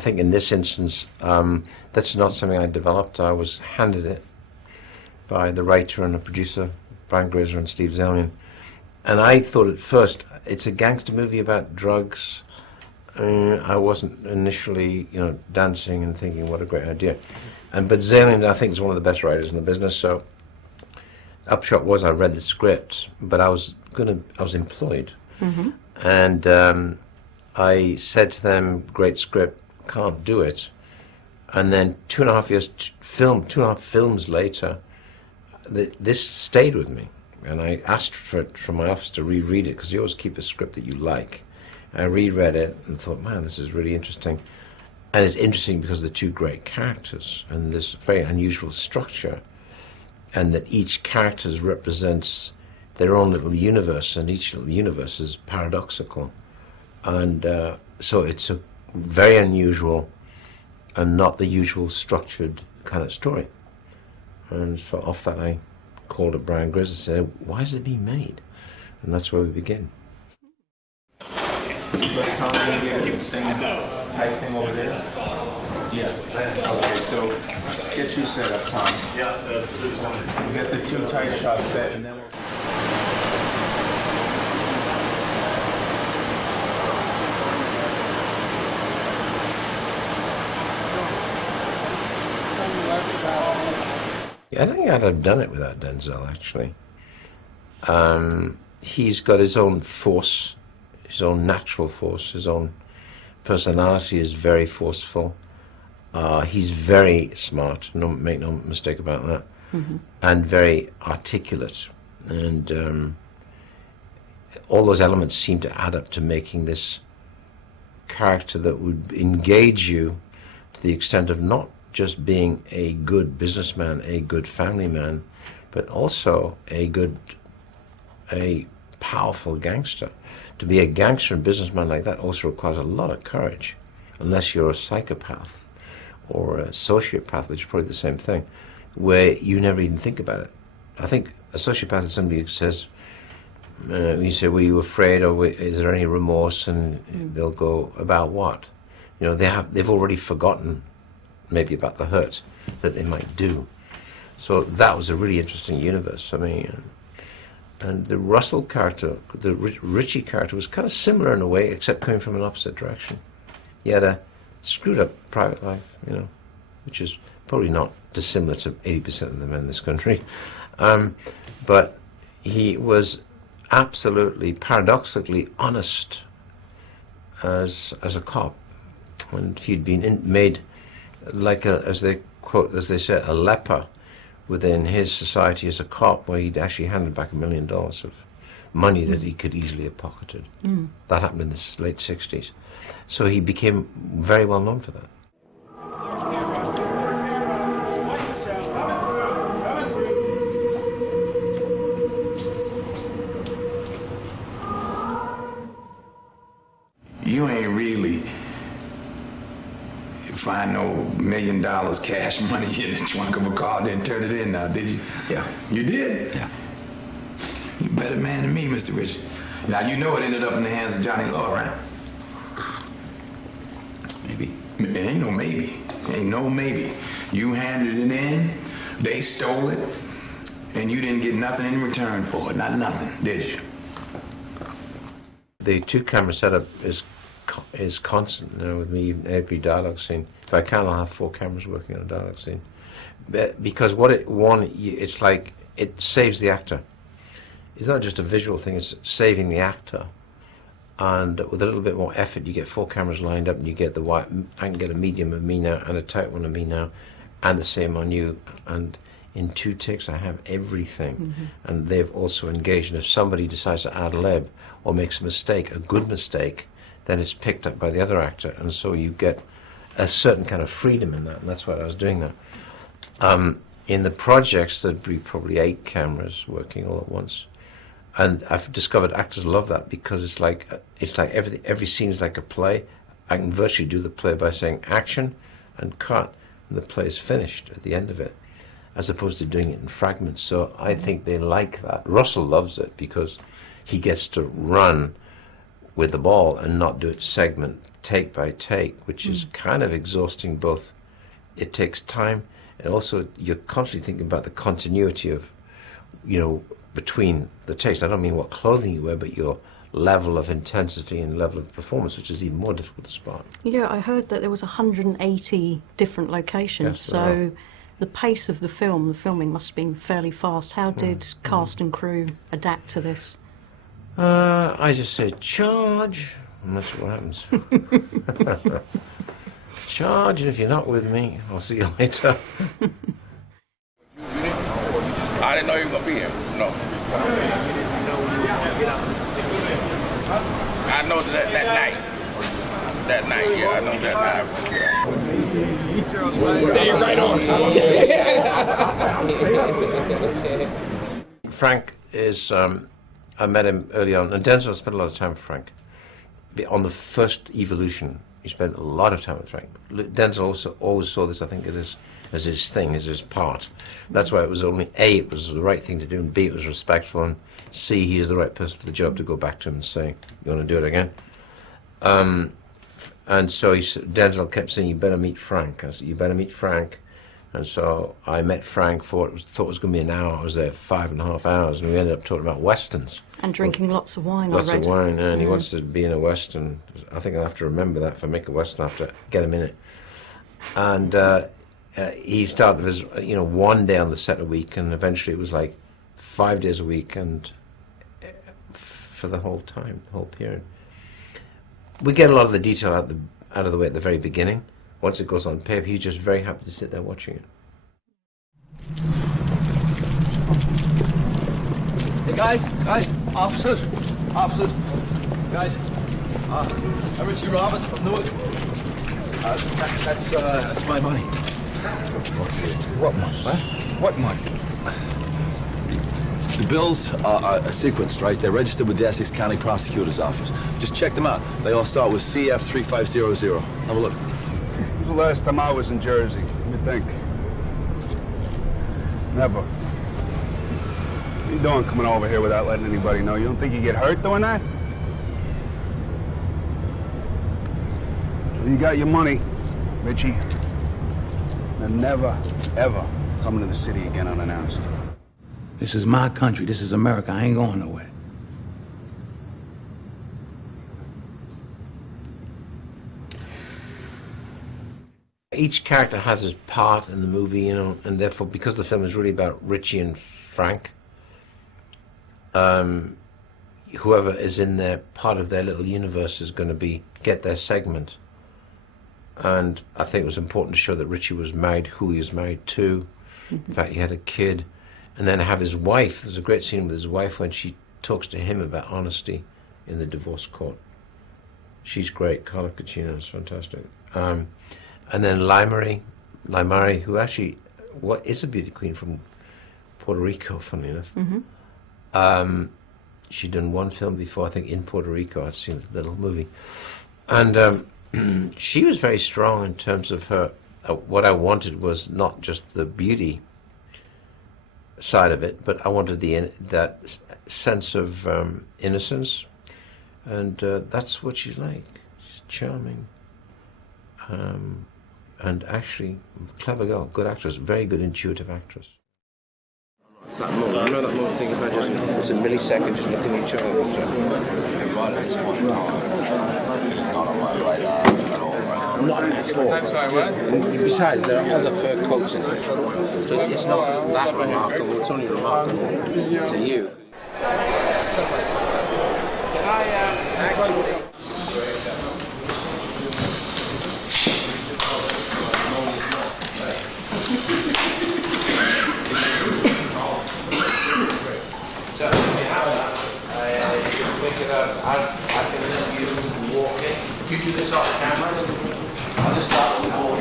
I think in this instance, that's not something I developed. I was handed it by the writer and the producer, Brian Grazer and Steve Zalian. And I thought at first, it's a gangster movie about drugs. I wasn't initially, dancing and thinking, what a great idea. But Zalian, I think, is one of the best writers in the business. So, upshot was, I read the script, but I was employed, and I said to them, "Great script, can't do it." And then 2.5 films later, this stayed with me, and I asked from my office to reread it, because you always keep a script that you like. I reread it and thought, man, this is really interesting. And it's interesting because of the two great characters and this very unusual structure, and that each character represents their own little universe, and each little universe is paradoxical. And so it's a very unusual and not the usual structured kind of story. And so off that I called up Brian Grazer and said, why is it being made? And that's where we begin. Type thing over there? Yes. Okay, so get you set up, Tom. Yeah. We'll get the 2 tight shots set, and then we'll... I don't think I'd have done it without Denzel, actually. He's got his own force, his own natural force, his own personality is very forceful. He's very smart, make no mistake about that, and very articulate. And all those elements seem to add up to making this character that would engage you to the extent of not just being a good businessman, a good family man, but also a powerful gangster. To be a gangster and businessman like that also requires a lot of courage, unless you're a psychopath or a sociopath, which is probably the same thing, where you never even think about it. I think a sociopath is somebody who says, you say, were you afraid, or is there any remorse? And they'll go, about what? They've already forgotten maybe about the hurt that they might do. So that was a really interesting universe for me. And the Russell character, the Richie character, was kind of similar in a way, except coming from an opposite direction. He had a screwed up private life, which is probably not dissimilar to 80% of the men in this country. But he was absolutely, paradoxically honest as a cop. And he'd been made like as they say, a leper within his society as a cop, where he'd actually handed back $1 million of money that he could easily have pocketed. That happened in the late 60s. So he became very well known for that. You ain't really find no $1 million cash money in the trunk of a car, then turn it in now, did you? Yeah. You did? Yeah. You better man than me, Mr. Rich. Now, you know it ended up in the hands of Johnny Law, right? Maybe. It ain't no maybe. Ain't no maybe. You handed it in, they stole it, and you didn't get nothing in return for it. Not nothing, did you? The 2-camera setup is constant with me in every dialogue scene. If I can, I'll have 4 cameras working on a dialogue scene. Because it's like it saves the actor. It's not just a visual thing, it's saving the actor. And with a little bit more effort, you get 4 cameras lined up, and you get I can get a medium of me now and a tight one of me now, and the same on you. And in 2 takes, I have everything. And they've also engaged. And if somebody decides to ad lib or makes a mistake, a good mistake, then it's picked up by the other actor, and so you get a certain kind of freedom in that, and that's why I was doing that. In the projects, there'd be probably 8 cameras working all at once, and I've discovered actors love that, because it's like every scene is like a play. I can virtually do the play by saying action and cut, and the play is finished at the end of it, as opposed to doing it in fragments. So I think they like that. Russell loves it because he gets to run with the ball and not do it segment, take by take, which is kind of exhausting. Both, it takes time, and also you're constantly thinking about the continuity of, between the takes. I don't mean what clothing you wear, but your level of intensity and level of performance, which is even more difficult to spot. Yeah, I heard that there was 180 different locations, Yes, so the pace of the filming must have been fairly fast. How did cast and crew adapt to this? I just said, charge, and that's what happens. Charge, and if you're not with me, I'll see you later. I didn't know you were going to be here. No. I know that night. That night, yeah, I know that night. Stay right on. Frank is, I met him early on, and Denzel spent a lot of time with Frank. On the first evolution, he spent a lot of time with Frank. Denzel also always saw this, I think, as his thing, as his part. That's why it was only A, it was the right thing to do, and B, it was respectful, and C, he is the right person for the job to go back to him and say, you want to do it again? And so Denzel kept saying, you better meet Frank. I said, you better meet Frank. And so I met Frank for what thought was going to be an hour. I was there 5.5 hours, and we ended up talking about westerns. And drinking lots of wine, Lots I read. of wine, and he wants to be in a western. I think I'll have to remember that. If I make a western, I'll have to get him in it. And he started as one day on the set a week, and eventually it was like 5 days a week, and for the whole time, the whole period. We get a lot of the detail out of the way at the very beginning. Once it goes on paper, he's just very happy to sit there watching it. Hey guys, officers, guys, I'm Richie Roberts from Newark. That's my money. What money? What money? The bills are sequenced, right? They're registered with the Essex County Prosecutor's Office. Just check them out. They all start with CF3500. Have a look. When was the last time I was in Jersey? Let me think. Never. What are you doing coming over here without letting anybody know? You don't think you get hurt doing that? Well, you got your money, Richie. And never, ever coming to the city again unannounced. This is my country. This is America. I ain't going nowhere. Each character has his part in the movie, and therefore, because the film is really about Richie and Frank, whoever is in their part of their little universe is going to get their segment. And I think it was important to show that Richie was married, who he was married to. In fact, he had a kid. And then have his wife. There's a great scene with his wife when she talks to him about honesty in the divorce court. She's great. Carla Cucino is fantastic. And then Limary, who actually is a beauty queen from Puerto Rico, funny enough. She'd done one film before, I think, in Puerto Rico. I'd seen a little movie. And she was very strong in terms of her. What I wanted was not just the beauty side of it, but I wanted that sense of innocence, and that's what she's like. She's charming, and actually clever girl, good actress, very good intuitive actress. It's that moment, you know that moment thing about just it's a millisecond, just looking at each other. Not at all. Besides, there are other fur coats in it. So it's not that remarkable, it's only remarkable to you. Can I actually... So, if you have that, you can pick it up. I can let you walk in. You do this off camera. I'll just start with the board.